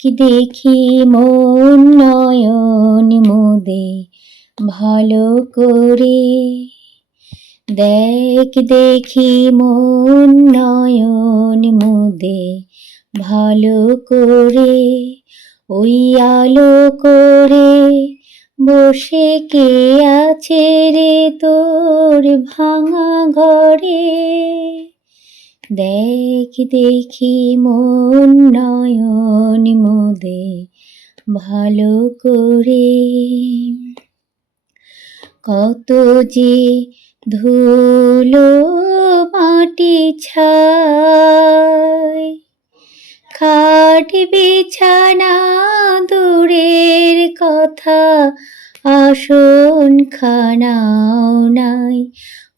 দেখি মন নয়ন মুদে, ভালো করে দেখ দেখি মন নয়ন মুদে, ভালো করে ওই আলো করে বসে কে আছে রে তোর ভাঙা ঘরে। দেখ দেখি মন নয়ন ভালো করে। কত যে ধুলো মাটি ছাই, খাট বিছানা দূরের কথা আসন খানাও নাই।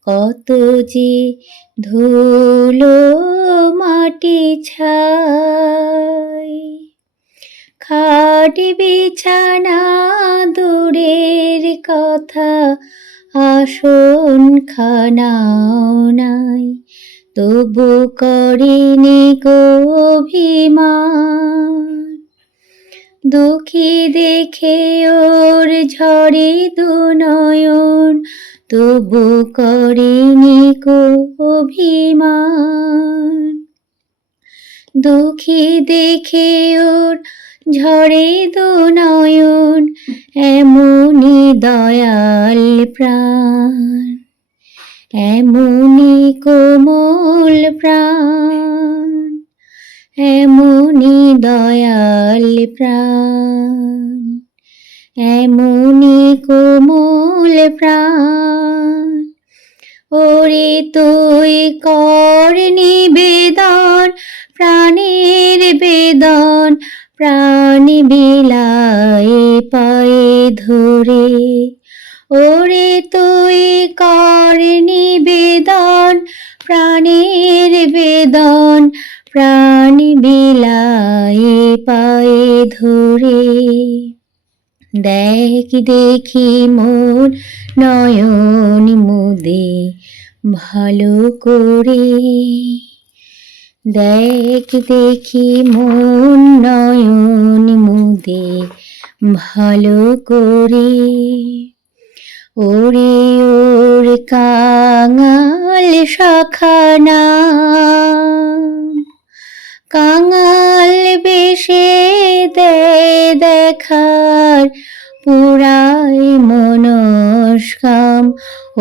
কত যে ধুলো মাটি ছাই খাট বিছানা দূরের কথা, আসন খানাও নাই। তবু করিনি গো অভিমান। দুঃখী দেখে ওর ঝরে দু নয়ন, তবু করিনি অভিমান। দুঃখী দেখে ওর ঝরে দু নয়ন, এমনই দয়াল প্রাণ, এমনই কোমল প্রাণ, এমনই দয়াল প্রাণ, এমনই কোমল প্রাণ। ওরে তুই কর নিবেদন, প্রাণের বেদন প্রাণ বিলায় পায়ে ধরে। ওরে তুই কর নিবেদন, প্রাণের বেদন, প্রাণ বিলায় পায়ে ধরে। দেখ দেখি মন নয়ন মুদে ভালো করে। দেখ দেখি মন নয়ন মুদে ভালো করে। ওরে ওর কাঙাল শাখানা কাঙাল বেশে দেখার পুরাই মনস্কাম,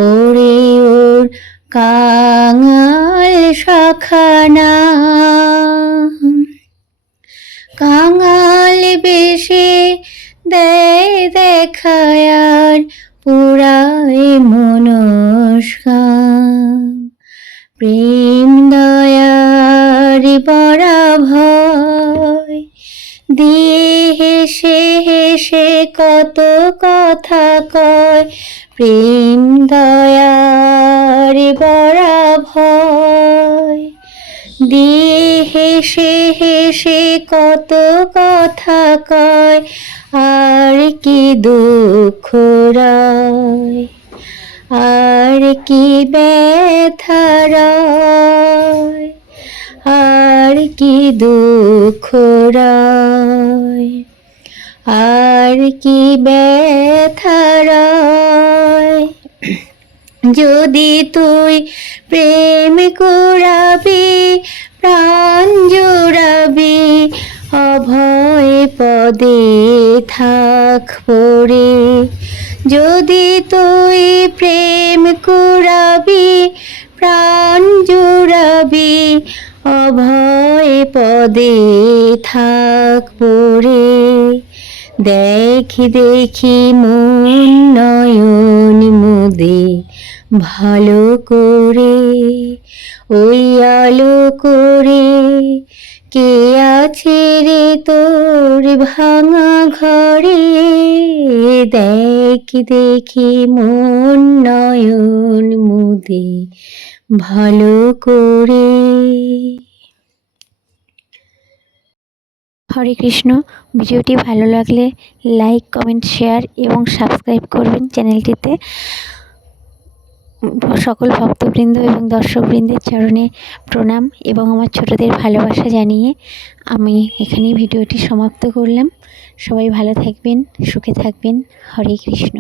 ওরে ওর কাঙাল শাখানা। কাঙাল বেশে দেয় দেখায়ার পুরাই মনস্কাম। প্রেম দয়ার বড়া ভয় দিয়ে কত কথা কয়, প্রেম, দয়ার বড়া ভয়। দিয়ে হেসে হেসে কত কথা কয়, আর কি দুঃখ রয়, আর কি ব্যথা রয়, আর কি দুঃখ রয়। আর কি ব্যথা রয়? যদি তুই প্রেম কুড়াবি, প্রাণ জোড়াবি, অভয় পদে থাক পড়ে। যদি তুই প্রেম কুড়াবি, প্রাণ জোড়াবি, অভয় পদে থাক পড়ে। দেখি দেখি মন নয়ন মুদে, ভালো করে, ওই আলো করে, কে আছে রে তোর ভাঙা ঘরে? দেখি দেখি মন নয়ন মুদে, ভালো করে। হরে কৃষ্ণ। ভিডিওটি ভালো লাগলে লাইক, কমেন্ট, শেয়ার এবং সাবস্ক্রাইব করবেন চ্যানেলটিতে। সকল ভক্তবৃন্দ এবং দর্শকবৃন্দের চরণে প্রণাম এবং আমার ছোটদের ভালোবাসা জানিয়ে আমি এখানেই ভিডিওটি সমাপ্ত করলাম। সবাই ভালো থাকবেন, সুখে থাকবেন। হরে কৃষ্ণ।